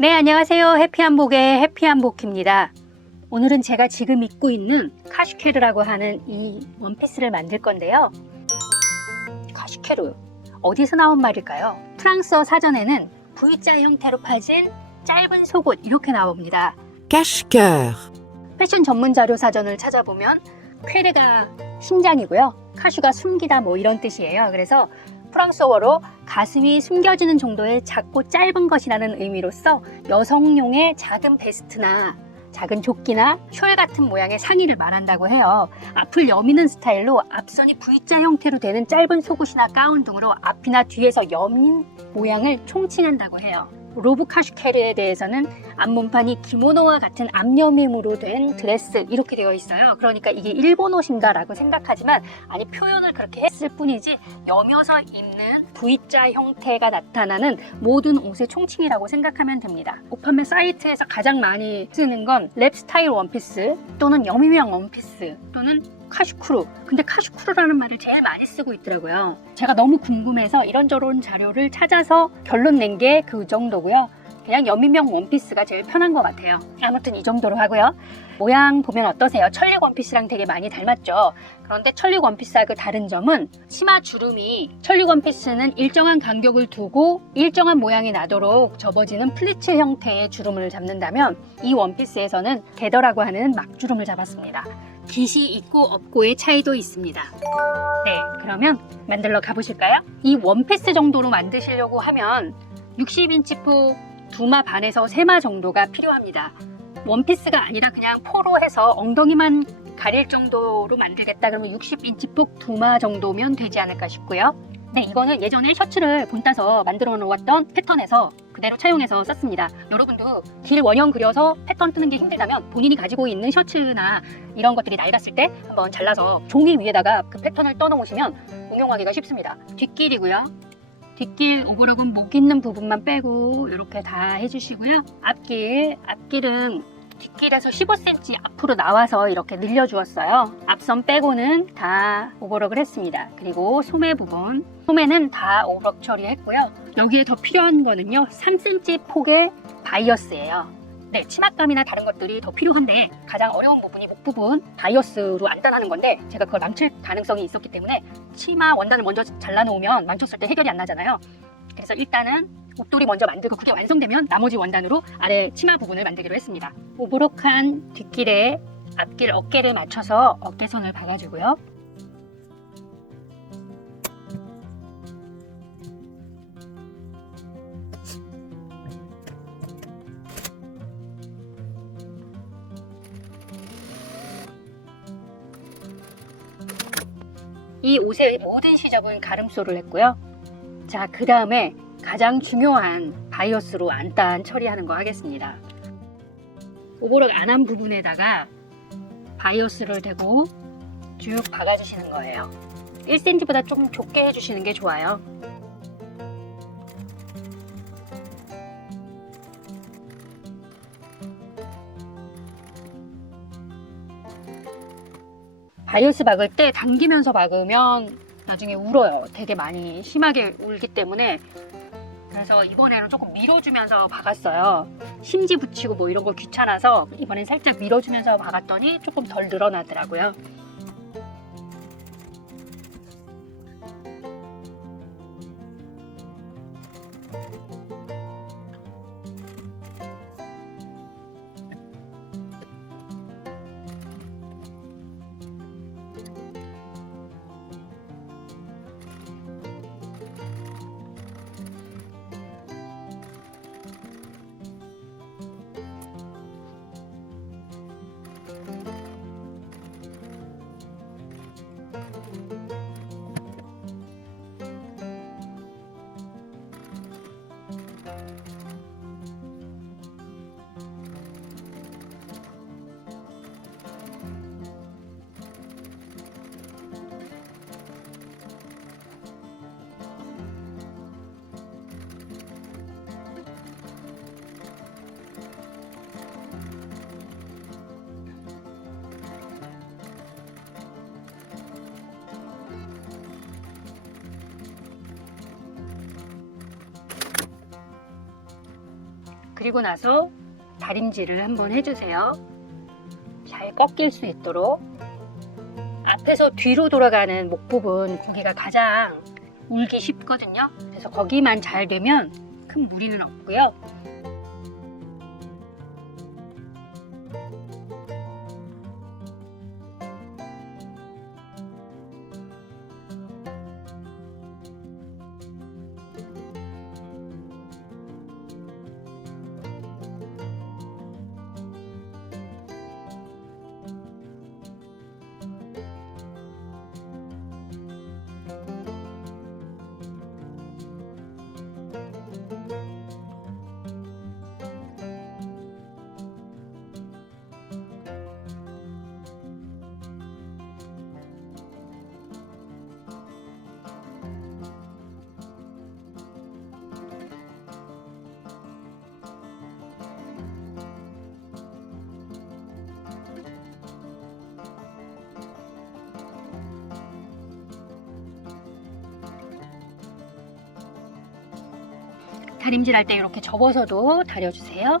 네, 안녕하세요. 해피한복의 해피한복입니다. 오늘은 제가 지금 입고 있는 카슈케르라고 하는 이 원피스를 만들 건데요. 카슈케르, 어디서 나온 말일까요? 프랑스어 사전에는 V자 형태로 파진 짧은 속옷 이렇게 나옵니다. Cache-cœur. 패션 전문 자료 사전을 찾아보면 퀘르가 심장이고요. 카슈가 숨기다 뭐 이런 뜻이에요. 그래서 프랑스어로 가슴이 숨겨지는 정도의 작고 짧은 것이라는 의미로서 여성용의 작은 베스트나 작은 조끼나 숄 같은 모양의 상의를 말한다고 해요. 앞을 여미는 스타일로 앞선이 V자 형태로 되는 짧은 속옷이나 가운 등으로 앞이나 뒤에서 여민 모양을 총칭한다고 해요. 로브 카슈케르에 대해서는 앞문판이 기모노와 같은 앞여밈으로 된 드레스 이렇게 되어 있어요. 그러니까 이게 일본 옷인가라고 생각하지만 아니 표현을 그렇게 했을 뿐이지 여며서 입는 V자 형태가 나타나는 모든 옷의 총칭이라고 생각하면 됩니다. 옷 판매 사이트에서 가장 많이 쓰는 건 랩 스타일 원피스 또는 여밈형 원피스 또는 카슈크루. 근데 카슈크루라는 말을 제일 많이 쓰고 있더라고요. 제가 너무 궁금해서 이런저런 자료를 찾아서 결론 낸 게 그 정도고요. 그냥 여민명 원피스가 제일 편한 것 같아요. 아무튼 이 정도로 하고요. 모양 보면 어떠세요? 천릭 원피스랑 되게 많이 닮았죠? 그런데 천릭 원피스하고 다른 점은 치마 주름이 천릭 원피스는 일정한 간격을 두고 일정한 모양이 나도록 접어지는 플리츠 형태의 주름을 잡는다면 이 원피스에서는 게더라고 하는 막주름을 잡았습니다. 깃이 있고 없고의 차이도 있습니다. 네, 그러면 만들러 가보실까요? 이 원피스 정도로 만드시려고 하면 60인치 폭 두마 반에서 세마 정도가 필요합니다. 원피스가 아니라 그냥 포로 해서 엉덩이만 가릴 정도로 만들겠다 그러면 60인치 폭 두마 정도면 되지 않을까 싶고요. 네, 이거는 예전에 셔츠를 본따서 만들어 놓았던 패턴에서 그대로 차용해서 썼습니다. 여러분도 길 원형 그려서 패턴 뜨는 게 힘들다면 본인이 가지고 있는 셔츠나 이런 것들이 낡았을 때 한번 잘라서 종이 위에다가 그 패턴을 떠놓으시면 응용하기가 쉽습니다. 뒷길이고요. 뒷길 오버럭은 목 있는 부분만 빼고 이렇게 다 해주시고요. 앞길, 앞길은 뒷길에서 15cm 앞으로 나와서 이렇게 늘려주었어요. 앞선 빼고는 다 오버럭을 했습니다. 그리고 소매 부분, 소매는 다 오버럭 처리했고요. 여기에 더 필요한 거는요, 3cm 폭의 바이어스예요. 네, 치맛감이나 다른 것들이 더 필요한데 가장 어려운 부분이 목 부분 바이어스로 안단하는 건데 제가 그걸 망칠 가능성이 있었기 때문에 치마 원단을 먼저 잘라놓으면 망쳤을 때 해결이 안 나잖아요. 그래서 일단은 옷돌이 먼저 만들고 그게 완성되면 나머지 원단으로 아래 치마 부분을 만들기로 했습니다. 오버록한 뒷길에 앞길 어깨를 맞춰서 어깨선을 박아주고요. 이 옷의 모든 시접은 가름소를 했고요. 자, 그 다음에 가장 중요한 바이어스로 안단 처리하는 거 하겠습니다. 오버럭 안한 부분에다가 바이어스를 대고 쭉 박아주시는 거예요. 1cm보다 좀 좁게 해주시는 게 좋아요. 바이오스 박을 때 당기면서 박으면 나중에 울어요. 되게 많이 심하게 울기 때문에 그래서 이번에는 조금 밀어주면서 박았어요. 심지 붙이고 뭐 이런 거 귀찮아서 이번엔 살짝 밀어주면서 박았더니 조금 덜 늘어나더라고요. 그리고 나서 다림질을 한번 해주세요. 잘 꺾일 수 있도록. 앞에서 뒤로 돌아가는 목 부분, 거기가 가장 울기 쉽거든요. 그래서 거기만 잘 되면 큰 무리는 없고요. 다림질 할 때 이렇게 접어서도 다려주세요.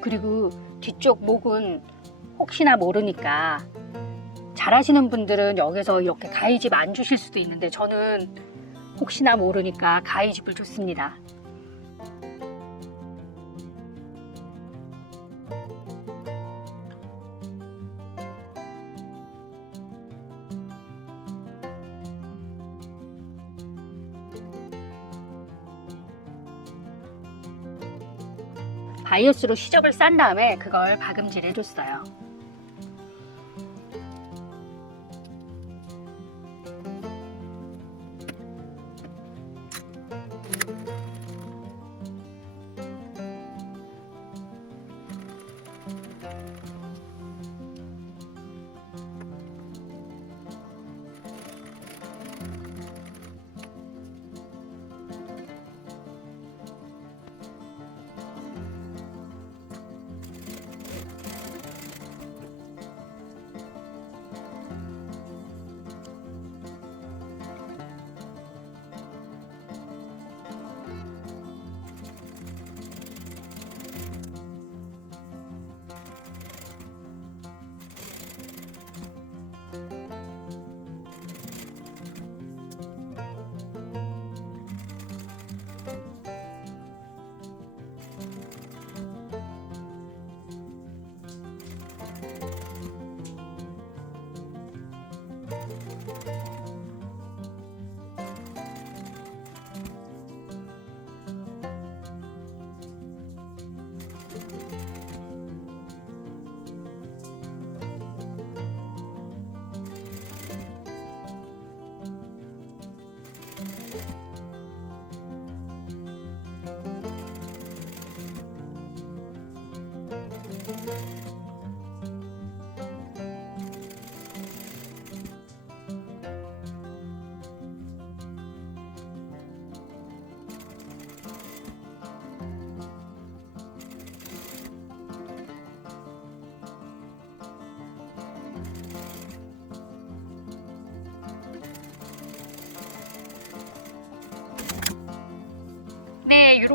그리고 뒤쪽 목은 혹시나 모르니까 잘하시는 분들은 여기서 이렇게 가위집 안 주실 수도 있는데 저는 혹시나 모르니까 가위집을 줬습니다. 바이오스로 시접을 싼 다음에 그걸 박음질 해줬어요.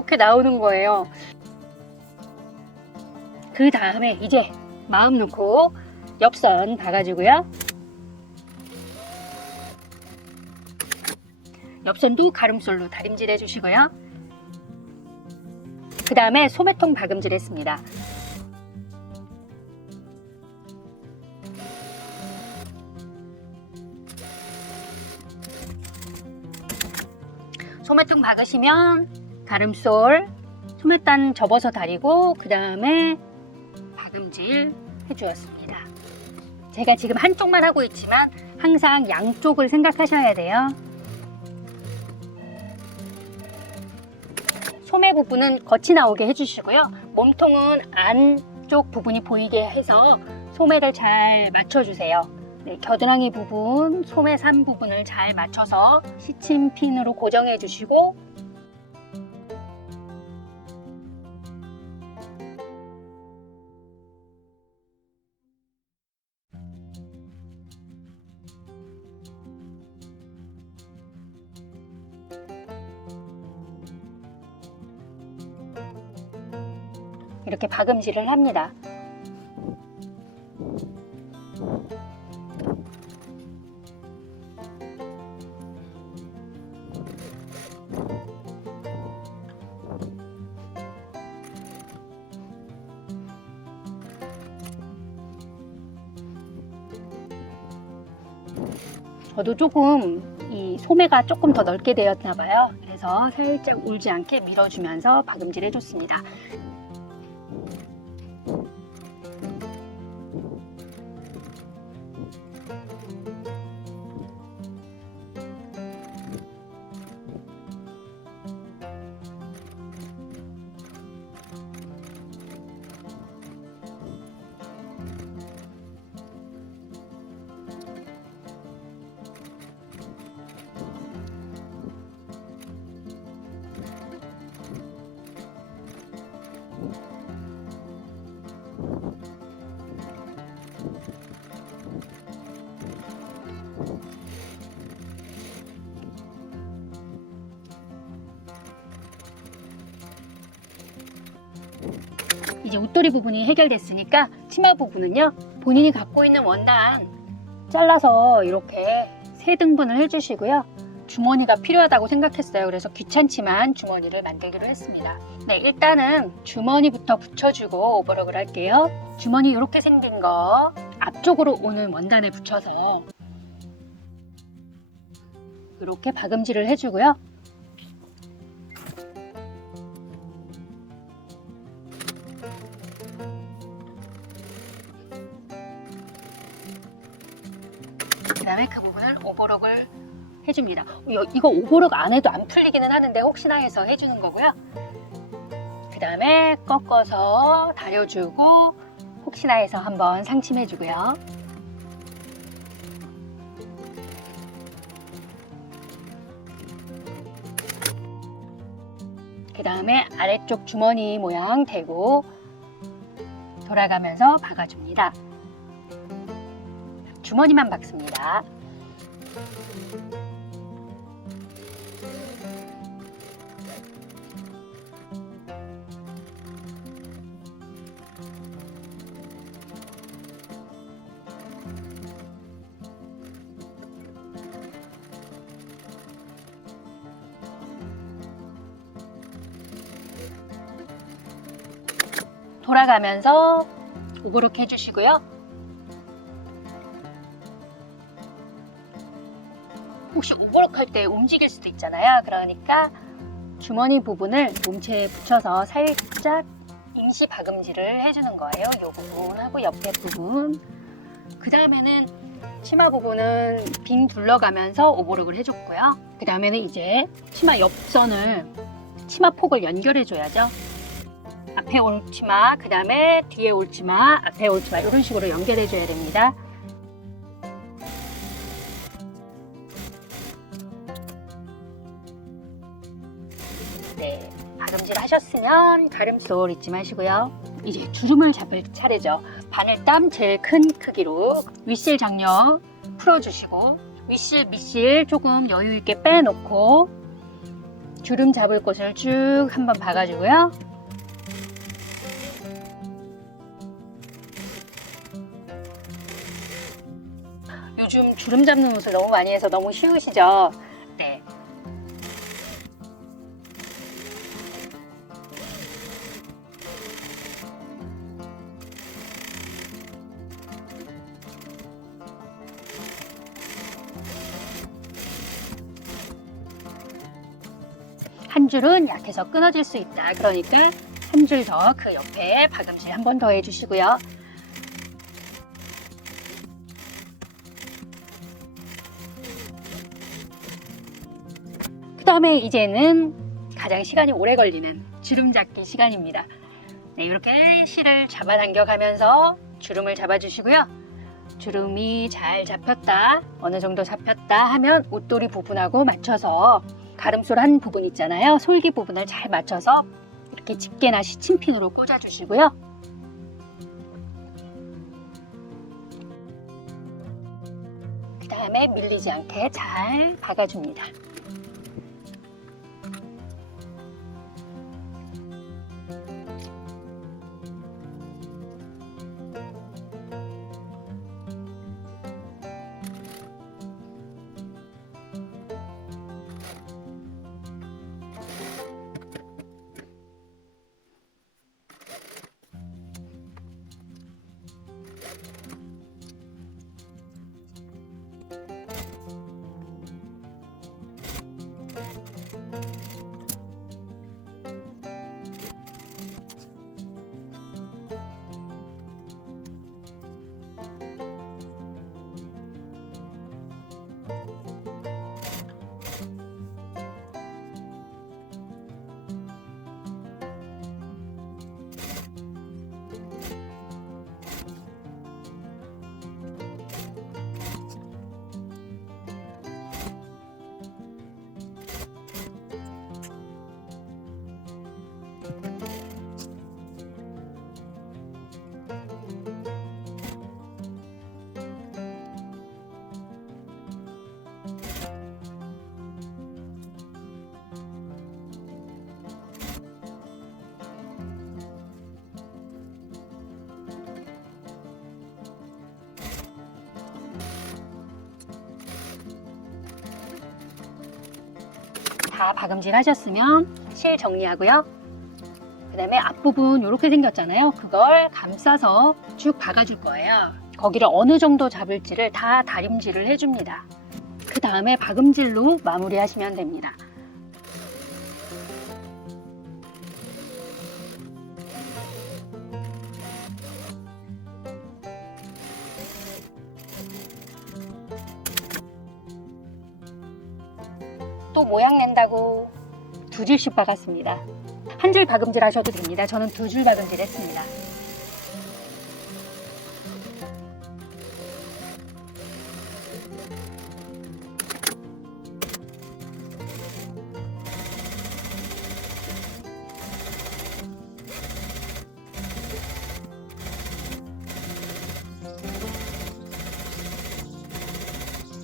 이렇게 나오는 거예요. 그 다음에 이제 마음 놓고 옆선 박아주고요. 옆선도 가름솔로 다림질 해주시고요. 그 다음에 소매통 박음질 했습니다. 소매통 박으시면 가름솔, 소매단 접어서 다리고 그 다음에 박음질 해주었습니다. 제가 지금 한쪽만 하고 있지만 항상 양쪽을 생각하셔야 돼요. 소매 부분은 겉이 나오게 해주시고요. 몸통은 안쪽 부분이 보이게 해서 소매를 잘 맞춰주세요. 네, 겨드랑이 부분, 소매 산 부분을 잘 맞춰서 시침핀으로 고정해 주시고 이렇게 박음질을 합니다. 저도 조금 이 소매가 조금 더 넓게 되었나 봐요. 그래서 살짝 울지 않게 밀어주면서 박음질 해줬습니다. 이제 웃도리 부분이 해결됐으니까 치마 부분은요 본인이 갖고 있는 원단 잘라서 이렇게 세 등분을 해주시고요. 주머니가 필요하다고 생각했어요. 그래서 귀찮지만 주머니를 만들기로 했습니다. 네 일단은 주머니부터 붙여주고 오버럭을 할게요. 주머니 이렇게 생긴 거 앞쪽으로 오는 원단을 붙여서 이렇게 박음질을 해주고요 오버럭을 해줍니다. 어, 이거 오버럭 안 해도 안 풀리기는 하는데 혹시나 해서 해주는 거고요. 그 다음에 꺾어서 다려주고 혹시나 해서 한번 상침해주고요. 그 다음에 아래쪽 주머니 모양 대고 돌아가면서 박아줍니다. 주머니만 박습니다. 돌아가면서 오버룩 해주시고요. 혹시 오버럭 할 때 움직일 수도 있잖아요. 그러니까 주머니 부분을 몸체에 붙여서 살짝 임시 박음질을 해주는 거예요. 이 부분하고 옆에 부분. 그 다음에는 치마 부분은 빙 둘러가면서 오버럭을 해줬고요. 그 다음에는 이제 치마 옆선을 치마 폭을 연결해 줘야죠. 앞에 올 치마, 그 다음에 뒤에 올 치마, 앞에 올 치마 이런 식으로 연결해 줘야 됩니다. 하셨으면 가름솔 잊지 마시고요. 이제 주름을 잡을 차례죠. 바늘땀 제일 큰 크기로 윗실 장력 풀어주시고 윗실, 밑실 조금 여유 있게 빼놓고 주름 잡을 곳을 쭉 한번 박아주고요. 요즘 주름 잡는 옷을 너무 많이 해서 너무 쉬우시죠? 한 줄은 약해서 끊어질 수 있다. 그러니까 한 줄 더 그 옆에 박음질 한 번 더 해주시고요. 그 다음에 이제는 가장 시간이 오래 걸리는 주름 잡기 시간입니다. 네, 이렇게 실을 잡아당겨 가면서 주름을 잡아주시고요. 주름이 잘 잡혔다, 어느 정도 잡혔다 하면 옷도리 부분하고 맞춰서 가름솔 한 부분 있잖아요. 솔기 부분을 잘 맞춰서 이렇게 집게나 시침핀으로 꽂아주시고요. 그 다음에 밀리지 않게 잘 박아줍니다. 다 박음질 하셨으면 실 정리하고요. 그 다음에 앞부분 이렇게 생겼잖아요. 그걸 감싸서 쭉 박아줄 거예요. 거기를 어느 정도 잡을지를 다 다림질을 해줍니다. 그 다음에 박음질로 마무리하시면 됩니다. 또 모양 낸다고 두 줄씩 박았습니다. 한 줄 박음질 하셔도 됩니다. 저는 두 줄 박음질 했습니다.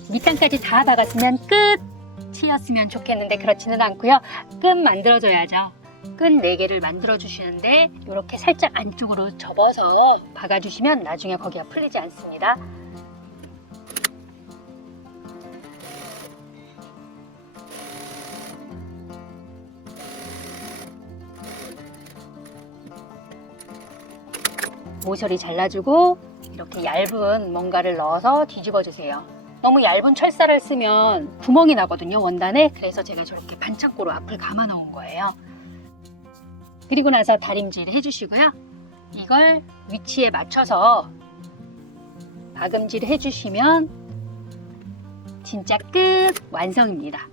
밑단까지 다 박았으면 끝 이었으면 좋겠는데 그렇지는 않고요. 끝 만들어줘야죠. 끈 4개를 만들어 주시는데 이렇게 살짝 안쪽으로 접어서 박아주시면 나중에 거기가 풀리지 않습니다. 모서리 잘라주고 이렇게 얇은 뭔가를 넣어서 뒤집어 주세요. 너무 얇은 철사를 쓰면 구멍이 나거든요 원단에. 그래서 제가 저렇게 반창고로 앞을 감아 놓은 거예요. 그리고 나서 다림질 해주시고요. 이걸 위치에 맞춰서 박음질 해주시면 진짜 끝 완성입니다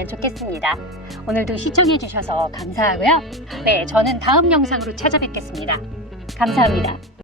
보셨으면 좋겠습니다. 오늘도 시청해 주셔서 감사하고요. 네, 저는 다음 영상으로 찾아뵙겠습니다. 감사합니다.